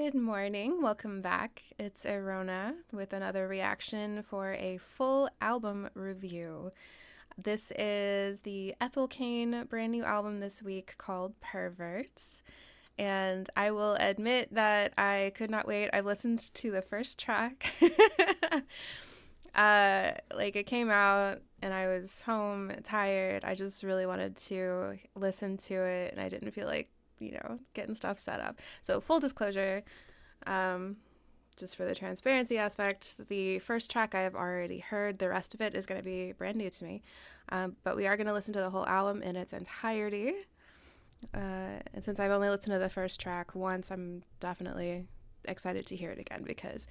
Good morning. Welcome back. It's Arona with another reaction for a full album review. This is the Ethel Cain brand new album this week called Perverts. And I will admit that I could not wait. I listened to the first track. It came out and I was home tired. I just really wanted to listen to it and I didn't feel like getting stuff set up. So full disclosure, just for the transparency aspect, the first track I have already heard. The rest of it is going to be brand new to me. But we are going to listen to the whole album in its entirety. And since I've only listened to the first track once, I'm definitely excited to hear it again because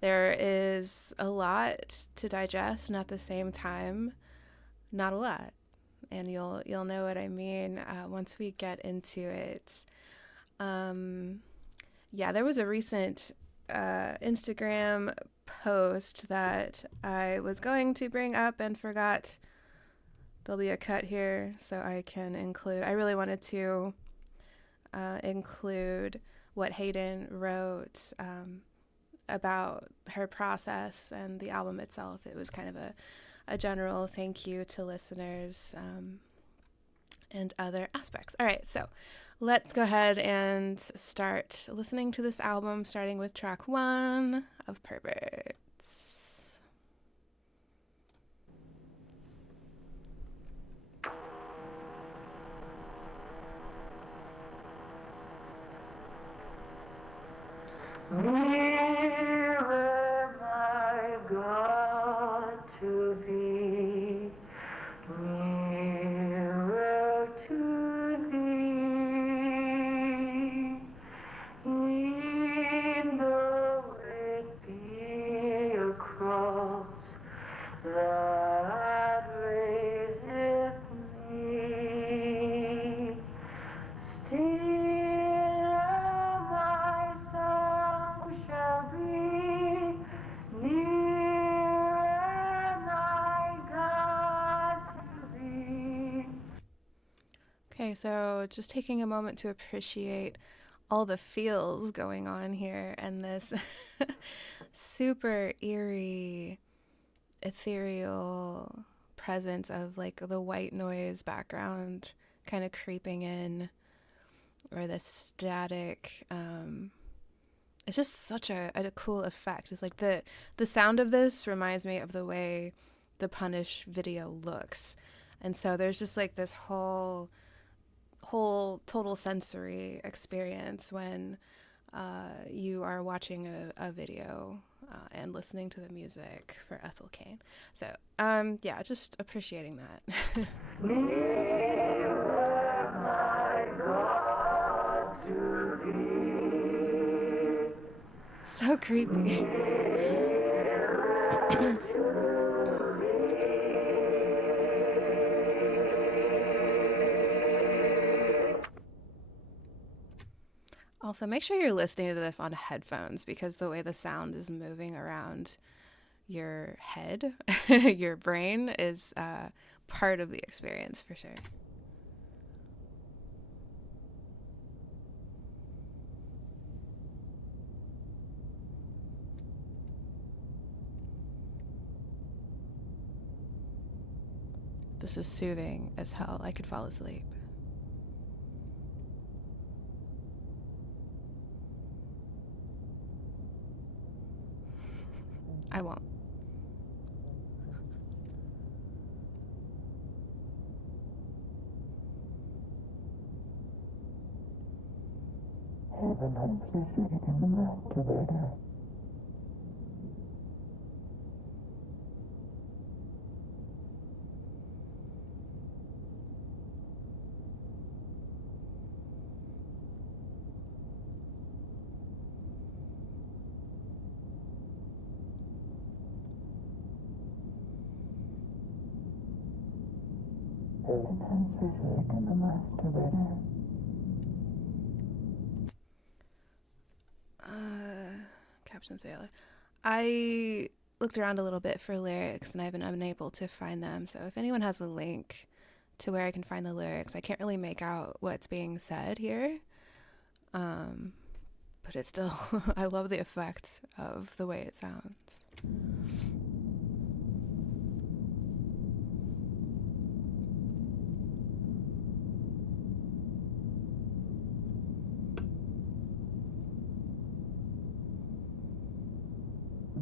there is a lot to digest and at the same time, not a lot. And you'll know what I mean once we get into it. There was a recent Instagram post that I was going to bring up and forgot. There'll be a cut here so I can include. I really wanted to include what Hayden wrote about her process and the album itself. It was kind of a general thank you to listeners and other aspects. All right, so let's go ahead and start listening to this album, starting with track 1 of Perverts. Nearer, my God, to thee, nearer to thee, e'en though it be a cross that raiseth me, still my song shall be nearer, my God, to thee. Okay, so just taking a moment to appreciate all the feels going on here and this super eerie, ethereal presence of like the white noise background kind of creeping in, or the static. It's just such a cool effect. It's like the sound of this reminds me of the way the Punish video looks, and so there's just like this whole total sensory experience when you are watching a video and listening to the music for Ethel Cain. So just appreciating that. Nearer, my God, to thee. So creepy. Also, make sure you're listening to this on headphones because the way the sound is moving around your head, your brain, is part of the experience for sure. This is soothing as hell. I could fall asleep. I won't. Heaven implicit in the masturbator. Heaven implicit in the masturbator. Caption Vacillator. I looked around a little bit for lyrics and I've been unable to find them. So if anyone has a link to where I can find the lyrics, I can't really make out what's being said here. but it's still, I love the effect of the way it sounds.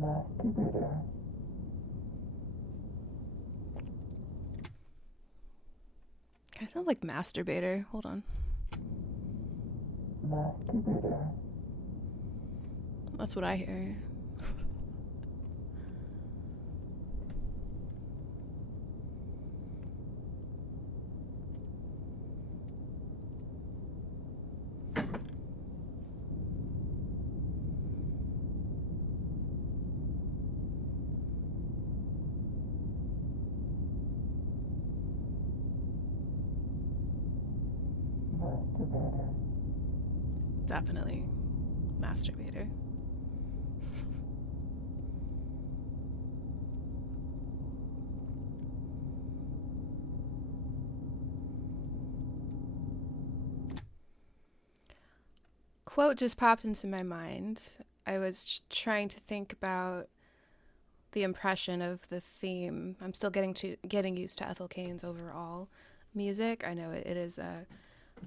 Masturbator. Kind of sounds like masturbator. Hold on. Masturbator. That's what I hear. Masturbator. Definitely masturbator. Quote just popped into my mind. I was trying to think about the impression of the theme. I'm still getting used to Ethel Cain's overall music. I know it is a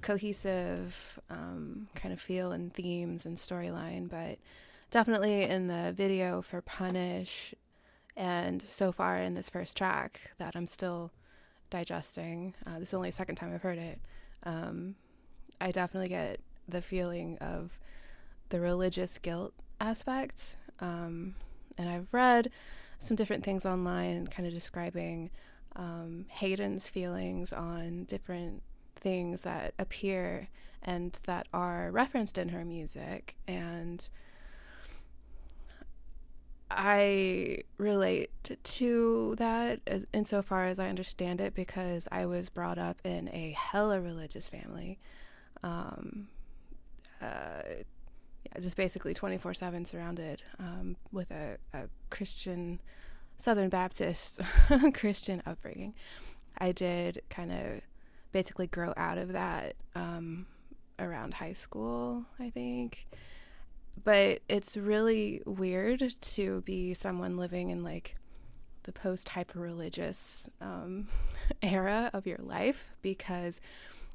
cohesive kind of feel and themes and storyline, but definitely in the video for Punish and so far in this first track that I'm still digesting. This is only the second time I've heard it. I definitely get the feeling of the religious guilt aspect. And I've read some different things online kind of describing Hayden's feelings on different things that appear and that are referenced in her music. And I relate to that insofar as I understand it because I was brought up in a hella religious family. Just basically 24/7 surrounded with a Christian, Southern Baptist Christian upbringing. I did kind of basically grow out of that around high school, I think. But it's really weird to be someone living in like the post-hyper-religious era of your life, because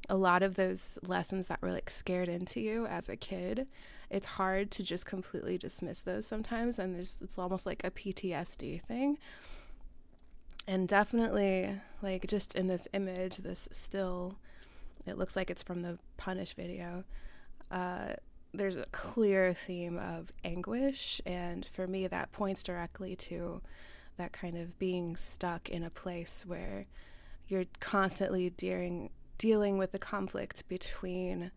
a lot of those lessons that were like scared into you as a kid, it's hard to just completely dismiss those sometimes, and it's almost like a PTSD thing. And definitely, like, just in this image, this still, it looks like it's from the Punish video. There's a clear theme of anguish, and for me, that points directly to that kind of being stuck in a place where you're constantly dealing with the conflict between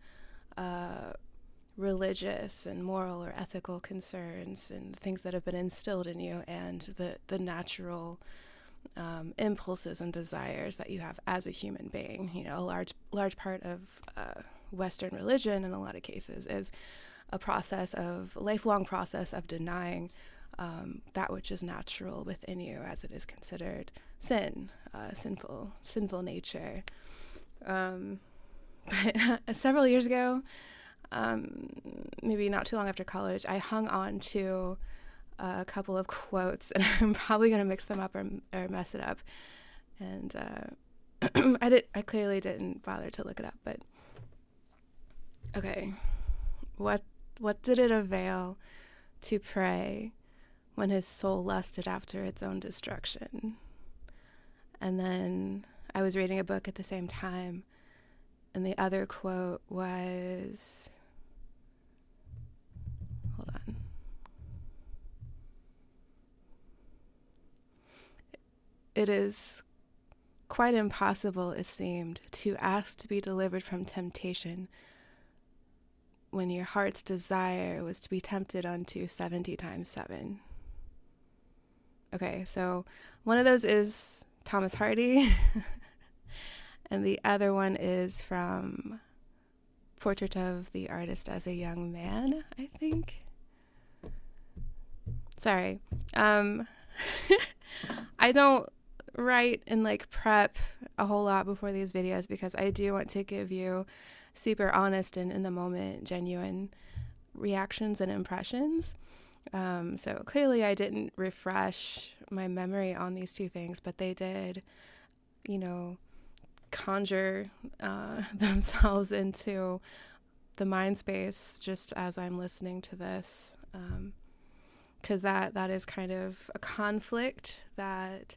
religious and moral or ethical concerns and things that have been instilled in you, and the natural impulses and desires that you have as a human being. You know, a large part of Western religion in a lot of cases is a lifelong process of denying that which is natural within you, as it is considered sinful nature. But several years ago, maybe not too long after college, I hung on to a couple of quotes, and I'm probably going to mix them up or mess it up. And I clearly didn't bother to look it up, but okay. What did it avail to pray when his soul lusted after its own destruction? And then I was reading a book at the same time, and the other quote was, hold on. It is quite impossible, it seemed, to ask to be delivered from temptation when your heart's desire was to be tempted unto 70 times 7. Okay, so one of those is Thomas Hardy, and the other one is from Portrait of the Artist as a Young Man, I think. Sorry. I don't write and like prep a whole lot before these videos because I do want to give you super honest and in the moment, genuine reactions and impressions. So clearly I didn't refresh my memory on these two things, but they did, you know, conjure themselves into the mind space just as I'm listening to this. Because that is kind of a conflict that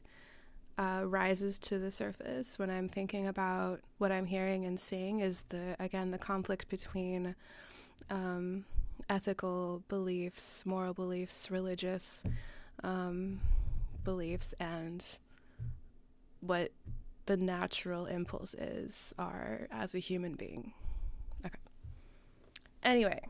rises to the surface when I'm thinking about what I'm hearing and seeing, is the conflict between ethical beliefs, moral beliefs, religious beliefs, and what the natural impulses are as a human being. Okay. Anyway.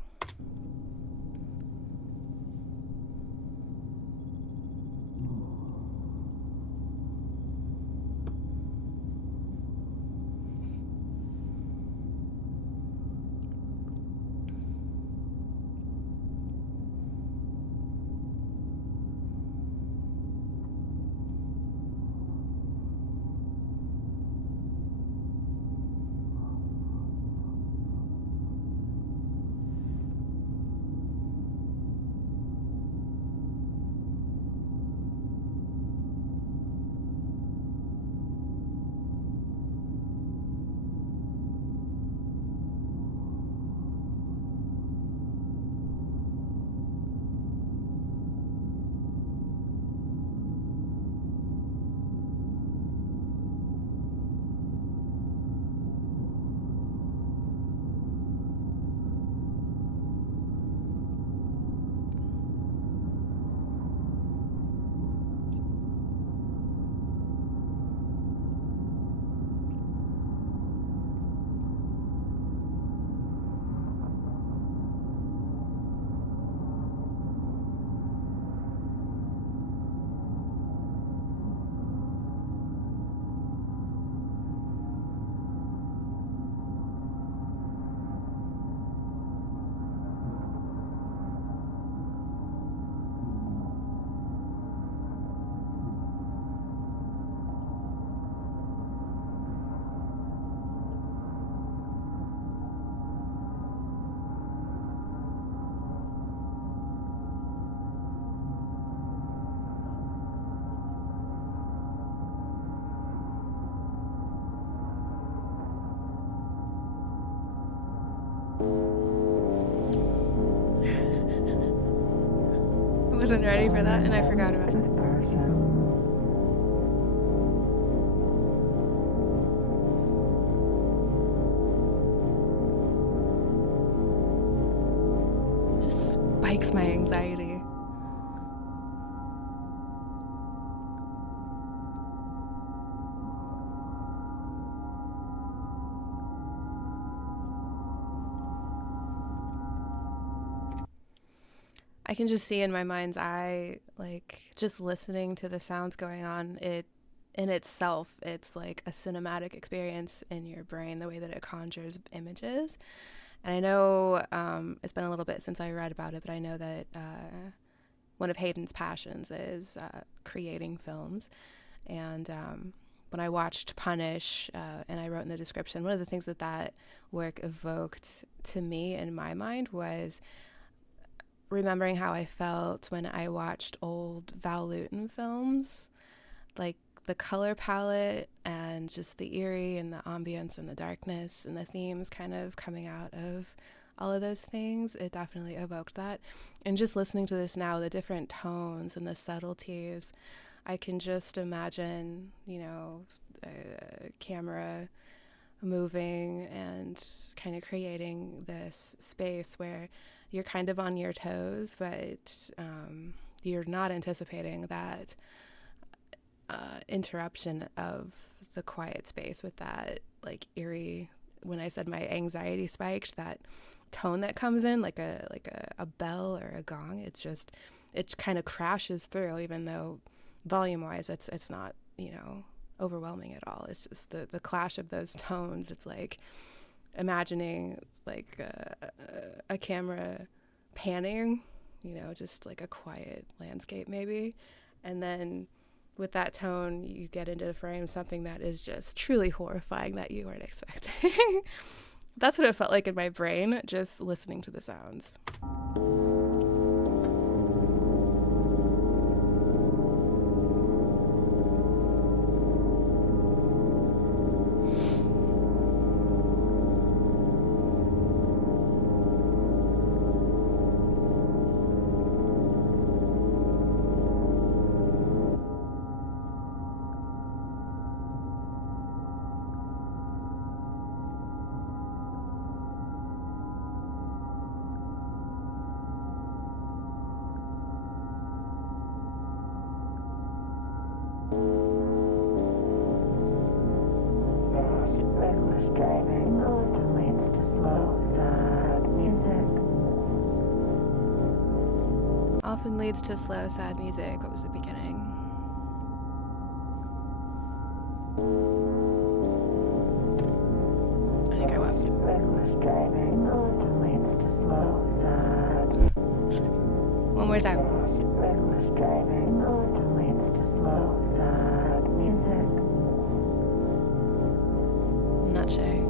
I wasn't ready for that and I forgot about it. It just spikes my anxiety. I can just see in my mind's eye, like, just listening to the sounds going on, it in itself, it's like a cinematic experience in your brain, the way that it conjures images. And I know it's been a little bit since I read about it, but I know that one of Hayden's passions is creating films. And when I watched Punish, and I wrote in the description, one of the things that that work evoked to me in my mind was remembering how I felt when I watched old Val Lewton films, like the color palette and just the eerie and the ambience and the darkness and the themes kind of coming out of all of those things. It definitely evoked that. And just listening to this now, the different tones and the subtleties, I can just imagine, a camera moving and kind of creating this space where you're kind of on your toes, but you're not anticipating that interruption of the quiet space with that like eerie. When I said my anxiety spiked, that tone that comes in like a bell or a gong, it kind of crashes through, even though volume wise it's not overwhelming at all. It's just the clash of those tones. It's like imagining like a camera panning, just like a quiet landscape maybe, and then with that tone you get into the frame something that is just truly horrifying that you weren't expecting. That's what it felt like in my brain, just listening to the sounds. Reckless driving often leads to slow, sad music. Often leads to slow, sad music. What was the beginning? I think I went. Reckless driving often leads to slow, sad. One more time. Reckless driving often leads to slow, sad music. I'm not sure.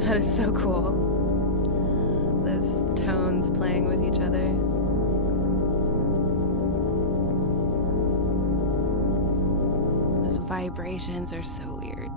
That is so cool. Those tones playing with each other. Those vibrations are so weird.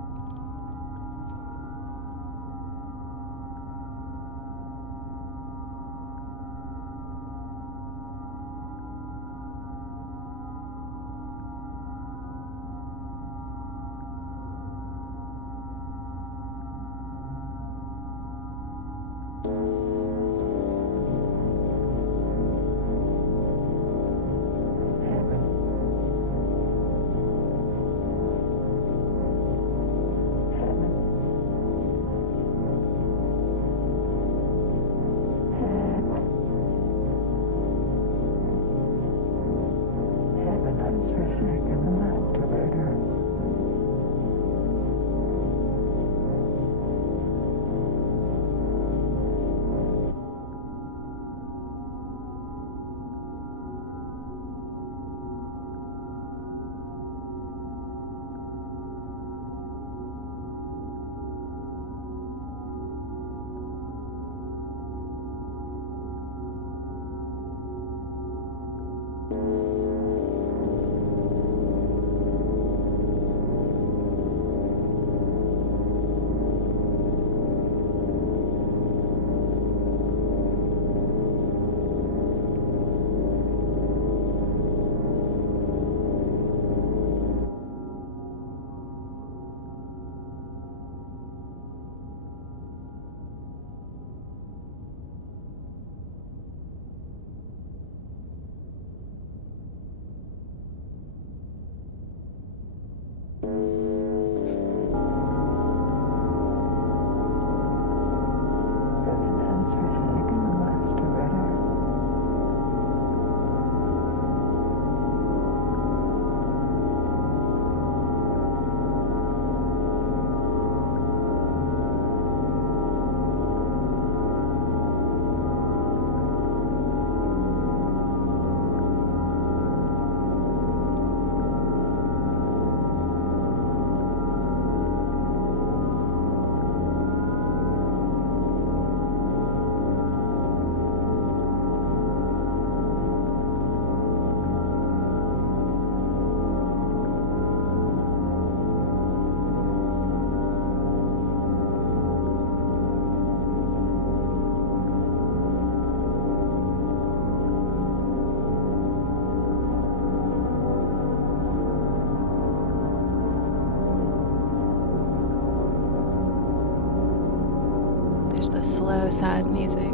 There's the slow, sad music.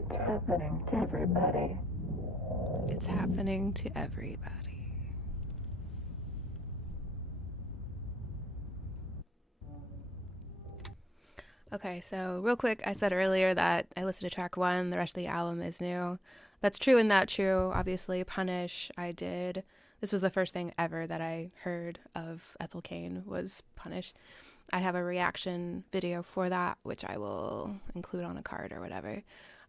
It's happening to everybody. It's happening to everybody. Okay, so real quick, I said earlier that I listened to track one, the rest of the album is new. That's true and not true. Obviously, Punish, I did. This was the first thing ever that I heard of Ethel Cain was Punish. I have a reaction video for that, which I will include on a card or whatever.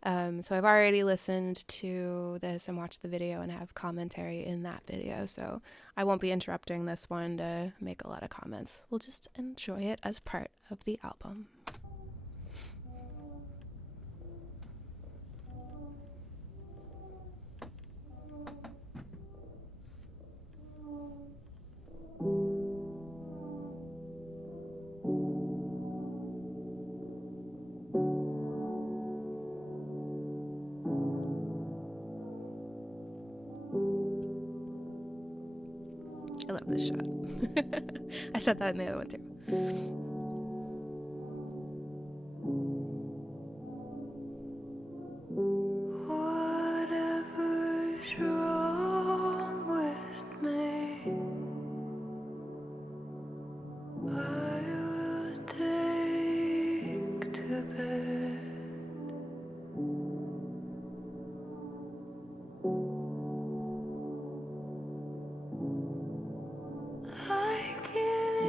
So I've already listened to this and watched the video and have commentary in that video. So I won't be interrupting this one to make a lot of comments. We'll just enjoy it as part of the album. I love this shot. I said that in the other one too. Whatever's wrong with me, I will take to bed. I get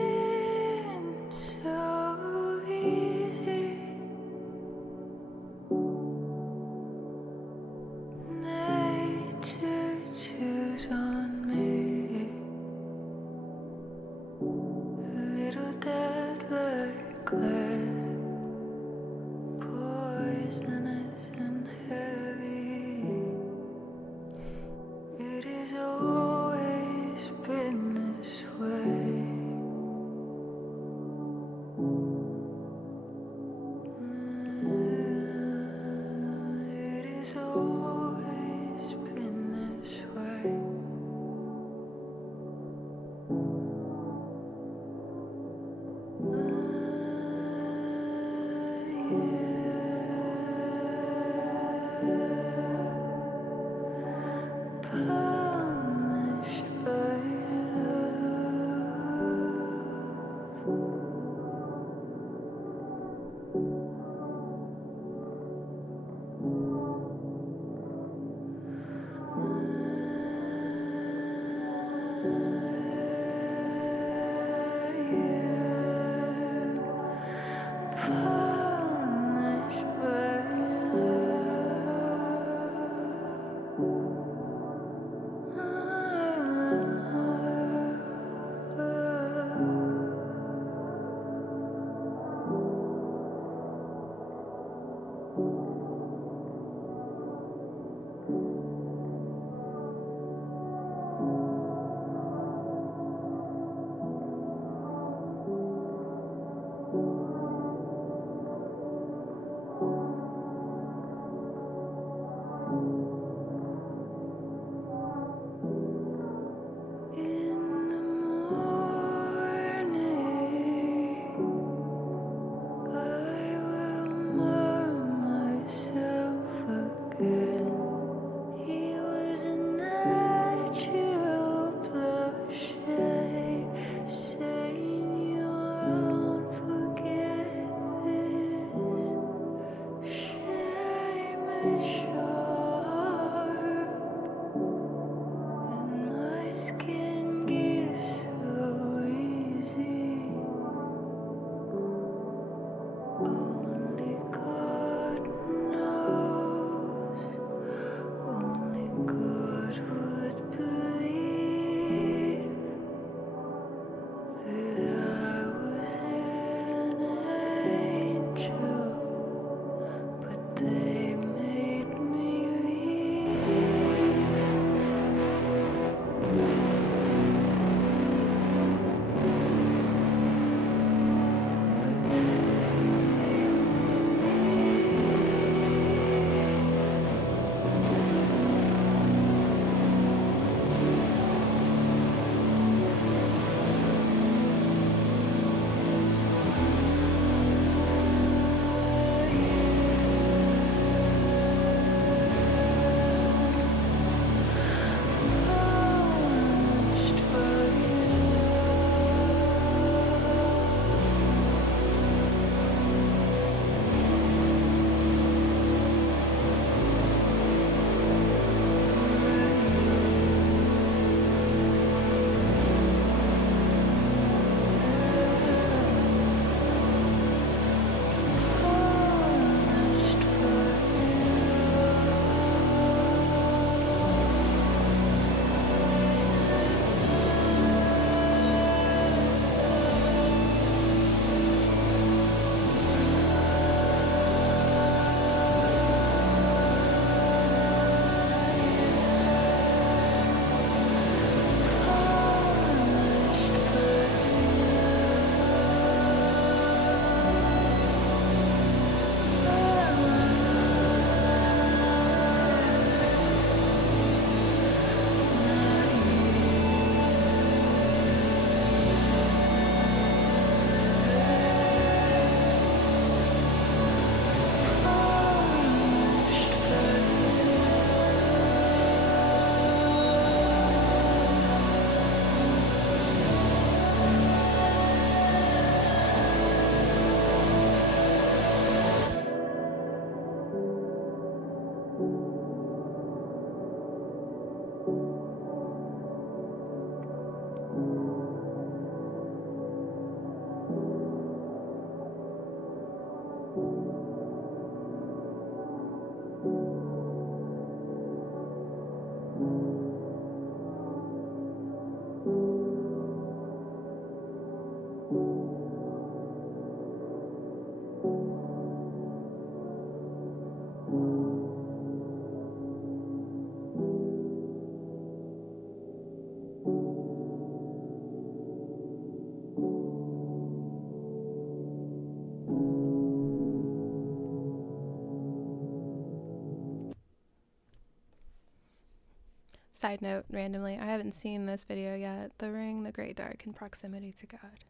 side note randomly, I haven't seen this video yet. The Ring, the Great Dark, in Proximity to God.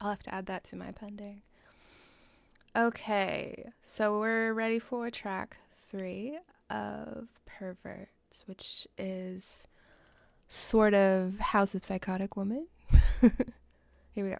I'll have to add that to my pending. Okay, so we're ready for track 3 of Perverts, which is sort of House of Psychotic Woman. Here we go.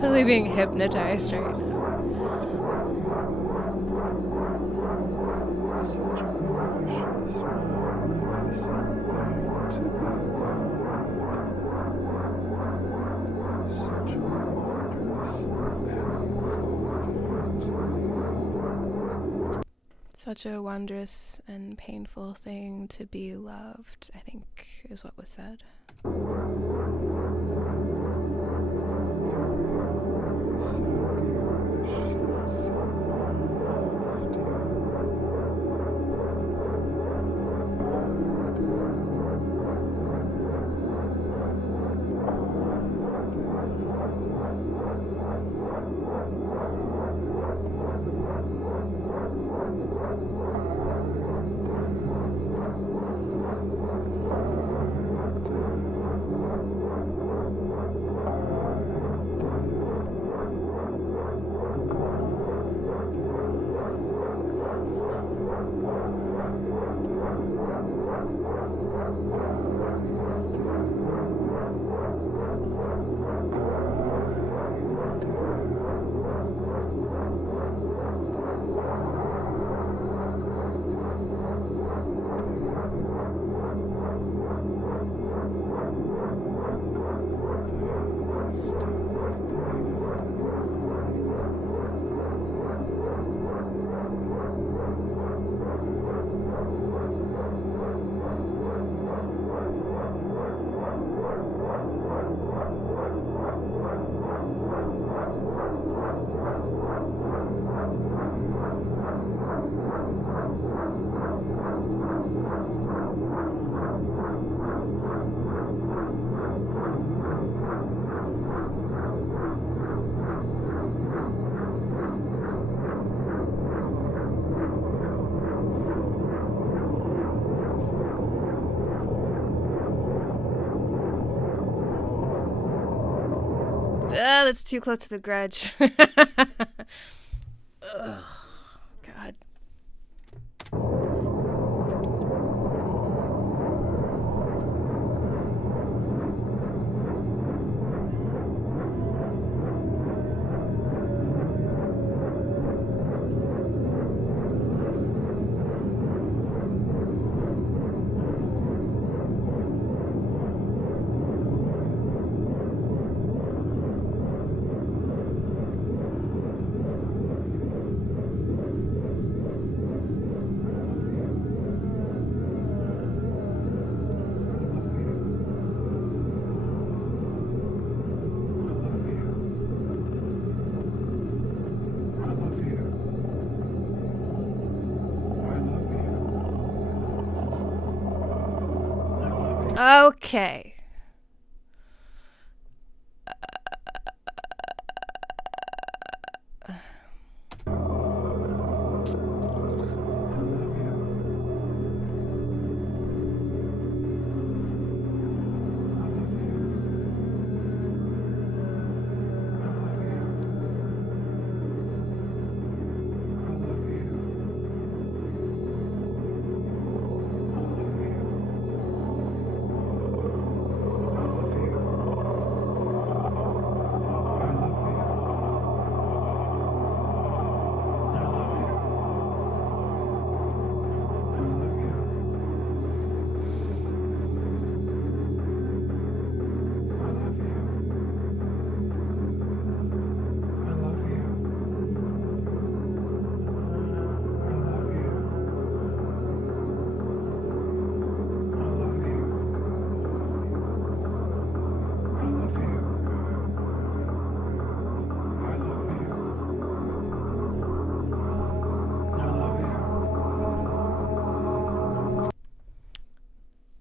Totally being hypnotized right now. Such a wondrous and painful thing to be loved, I think, is what was said. That's too close to the grudge. Ugh, God. Okay.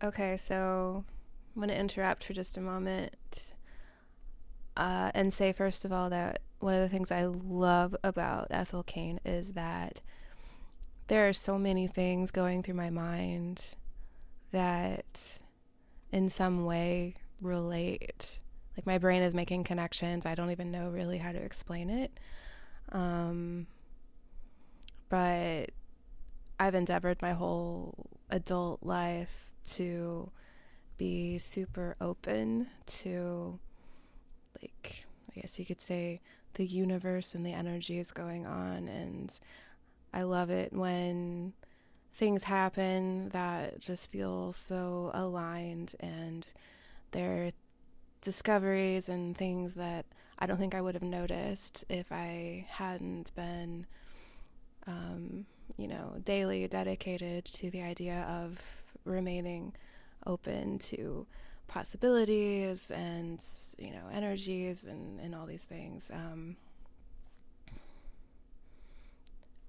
Okay, so I'm going to interrupt for just a moment and say, first of all, that one of the things I love about Ethel Cain is that there are so many things going through my mind that in some way relate. Like my brain is making connections. I don't even know really how to explain it. But I've endeavored my whole adult life to be super open to like I guess you could say, the universe and the energy is going on. And I love it when things happen that just feel so aligned, and they're discoveries and things that I don't think I would have noticed if I hadn't been, daily dedicated to the idea of remaining open to possibilities and, energies and all these things.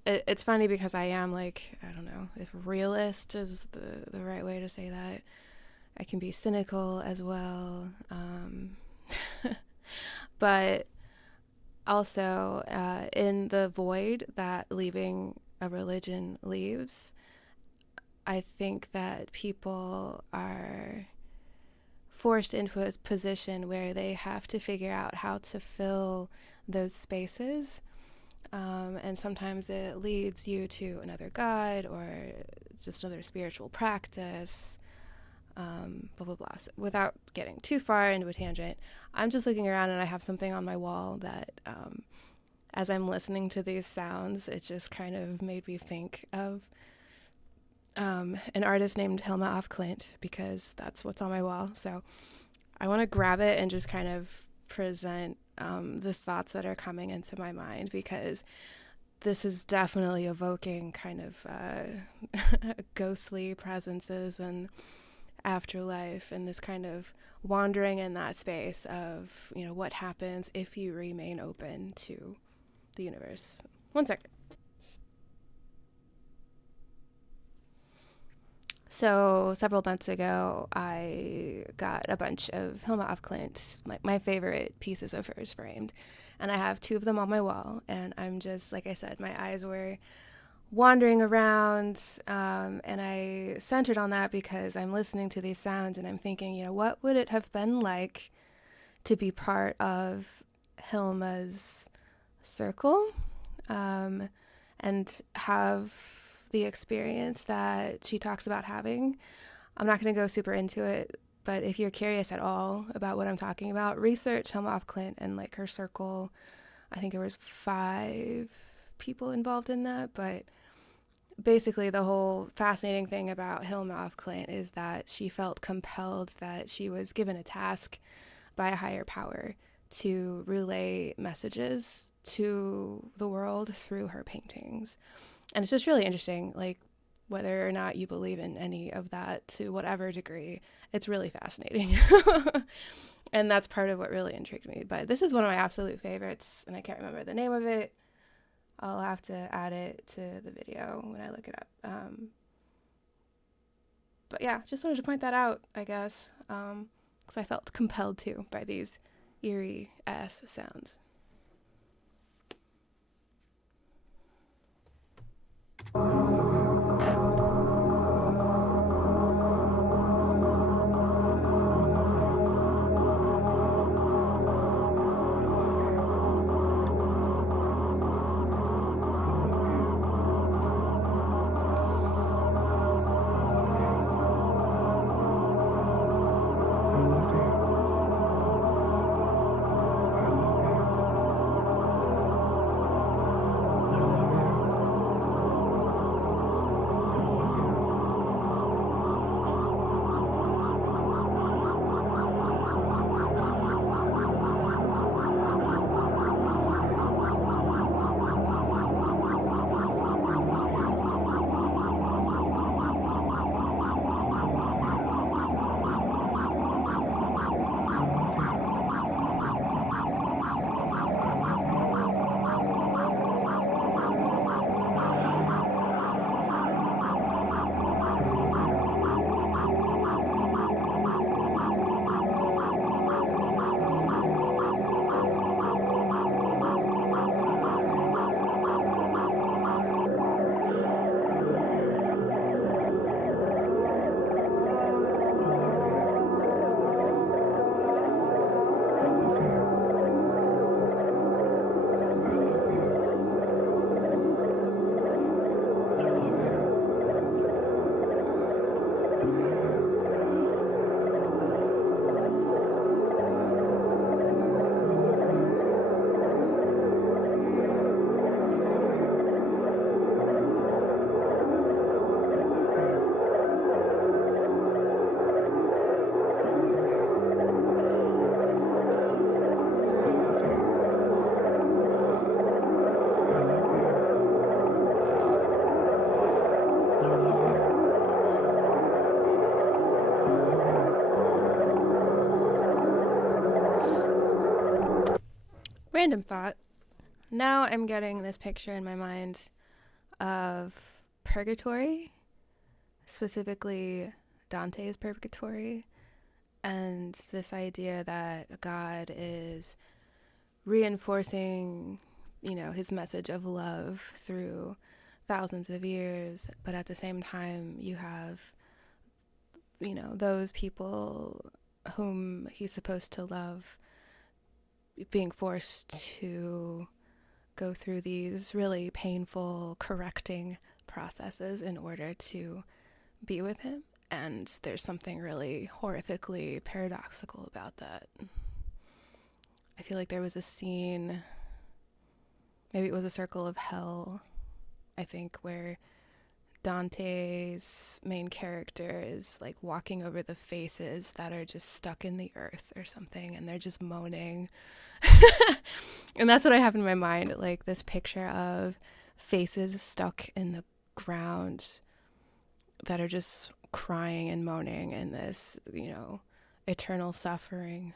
It's funny because I am, like, I don't know if realist is the right way to say that. I can be cynical as well. But also, in the void that leaving a religion leaves, I think that people are forced into a position where they have to figure out how to fill those spaces. And sometimes it leads you to another god or just another spiritual practice, blah, blah, blah. So without getting too far into a tangent, I'm just looking around and I have something on my wall that, as I'm listening to these sounds, it just kind of made me think of an artist named Hilma af Klint, because that's what's on my wall. So I want to grab it and just kind of present the thoughts that are coming into my mind, because this is definitely evoking kind of ghostly presences and afterlife, and this kind of wandering in that space of, what happens if you remain open to the universe. 1 second. So several months ago, I got a bunch of Hilma af Klint, my favorite pieces of hers, framed. And I have 2 of them on my wall. And I'm just, like I said, my eyes were wandering around. And I centered on that because I'm listening to these sounds and I'm thinking, what would it have been like to be part of Hilma's circle, and have the experience that she talks about having. I'm not going to go super into it, but if you're curious at all about what I'm talking about, research Hilma af Klint and like her circle. I think there was 5 people involved in that, but basically the whole fascinating thing about Hilma af Klint is that she felt compelled, that she was given a task by a higher power to relay messages to the world through her paintings. And it's just really interesting, like, whether or not you believe in any of that to whatever degree, it's really fascinating. And that's part of what really intrigued me. But this is one of my absolute favorites, and I can't remember the name of it. I'll have to add it to the video when I look it up. But yeah, just wanted to point that out, I guess, because I felt compelled to by these eerie-ass sounds. I love you. Random thought. Now I'm getting this picture in my mind of Purgatory, specifically Dante's Purgatory, and this idea that God is reinforcing, his message of love through thousands of years, but at the same time you have, those people whom he's supposed to love being forced to go through these really painful correcting processes in order to be with him. And there's something really horrifically paradoxical about that. I feel like there was a scene, maybe it was a Circle of Hell, I think, where Dante's main character is like walking over the faces that are just stuck in the earth or something, and they're just moaning. And that's what I have in my mind, like this picture of faces stuck in the ground that are just crying and moaning in this, eternal suffering.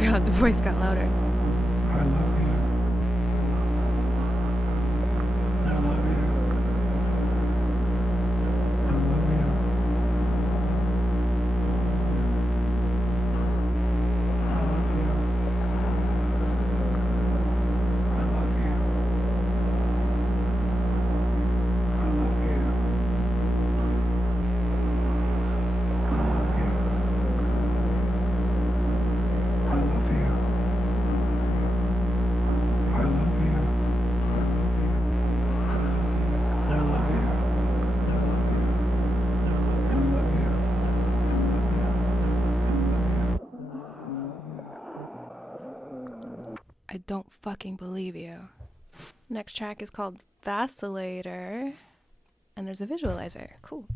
God, the voice got louder. I love you. I love you. I love you. I love you. I love you. I love you. I love you. I love you. I love you. I love you. I love you. I don't fucking believe you. Next track is called Vacillator, and there's a visualizer. Cool.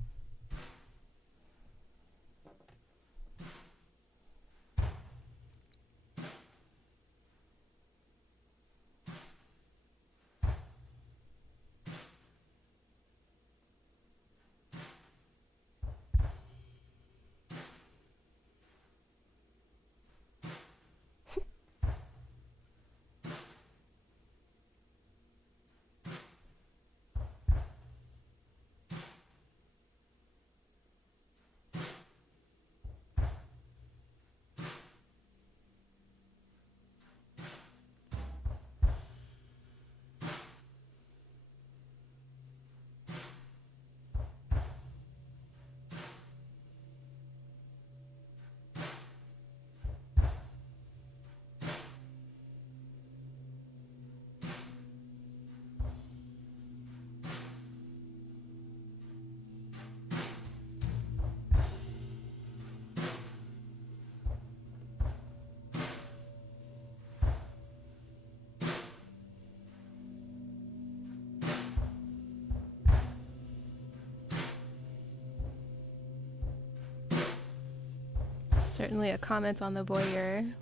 Certainly a comment on the voyeur.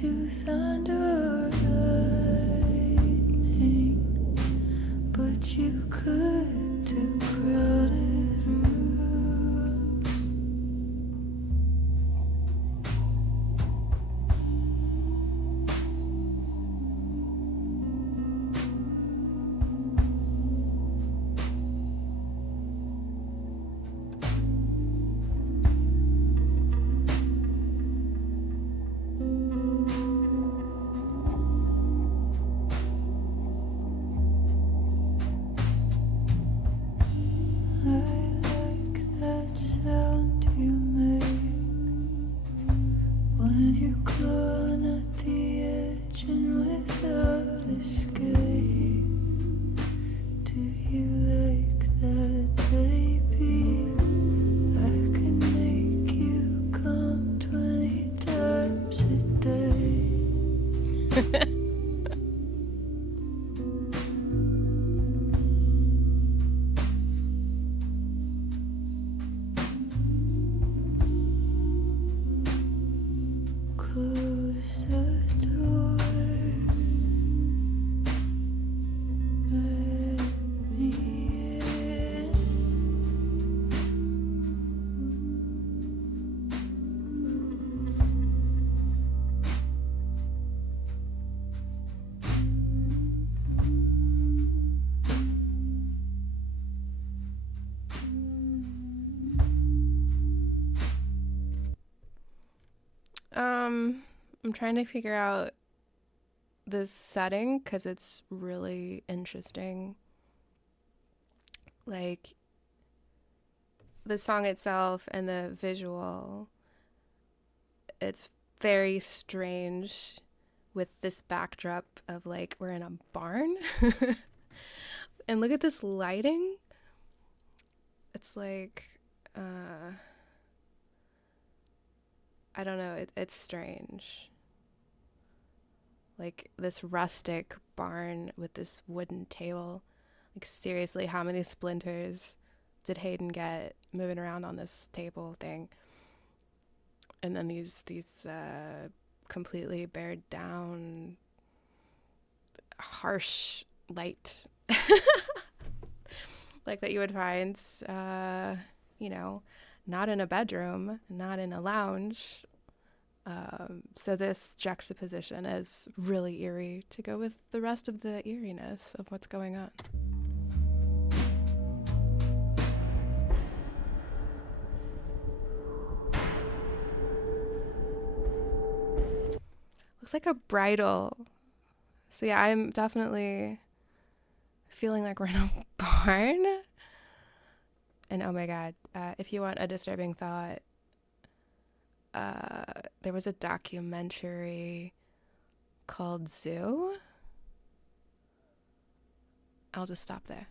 To thunder lightning, but you could to crowded rooms. I'm trying to figure out this setting because it's really interesting. Like the song itself and the visual, it's very strange with this backdrop of like we're in a barn. And look at this lighting. It's like I don't know, it's strange. Like this rustic barn with this wooden table. Like seriously, how many splinters did Hayden get moving around on this table thing? And then these completely bared down, harsh light, like that you would find, you know, not in a bedroom, not in a lounge. So this juxtaposition is really eerie to go with the rest of the eeriness of what's going on. Looks like a bridal. So yeah, I'm definitely feeling like we're in a barn. And oh my god, if you want a disturbing thought, there was a documentary called Zoo. I'll just stop there.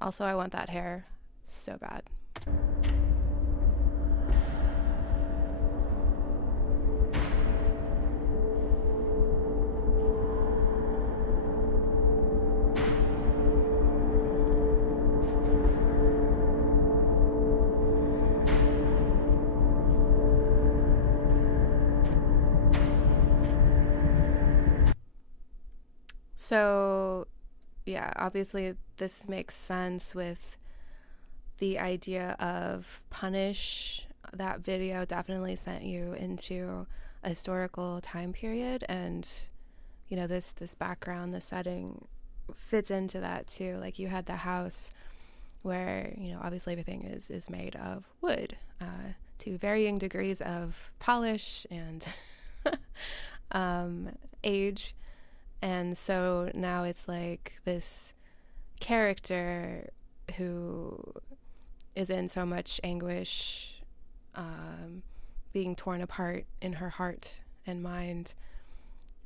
Also, I want that hair so bad. So, yeah, obviously this makes sense with the idea of punish. That video definitely sent you into a historical time period, and this background, the setting fits into that too. Like, you had the house where obviously everything is made of wood, to varying degrees of polish and um, age. And so now it's like this character who is in so much anguish, being torn apart in her heart and mind.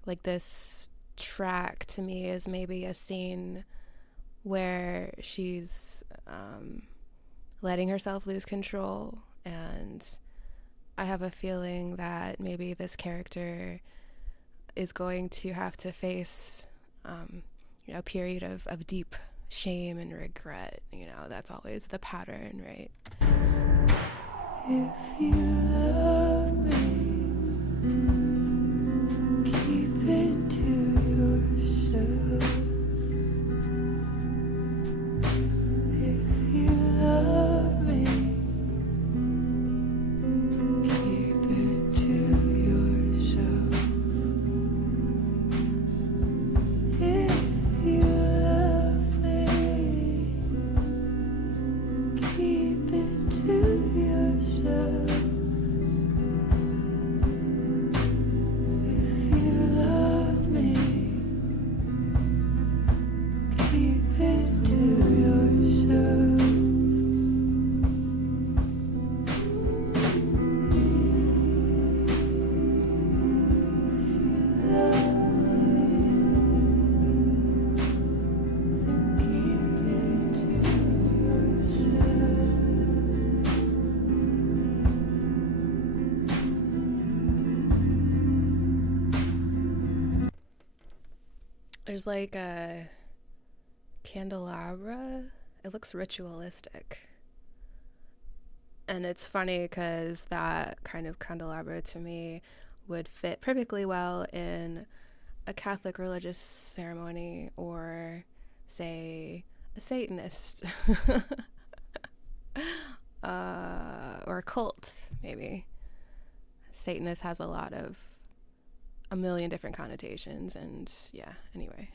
Like, this track to me is maybe a scene where she's letting herself lose control. And I have a feeling that maybe this character is going to have to face a period of deep shame and regret. That's always the pattern, right? If you love me, keep it to yourself. If you love me, keep it to yourself. If you love me, keep it to yourself. If you love me, keep it to yourself. There's like a candelabra. It looks ritualistic. And it's funny because that kind of candelabra to me would fit perfectly well in a Catholic religious ceremony, or, say, a Satanist, or a cult, maybe. Satanist has a million different connotations, and yeah, anyway.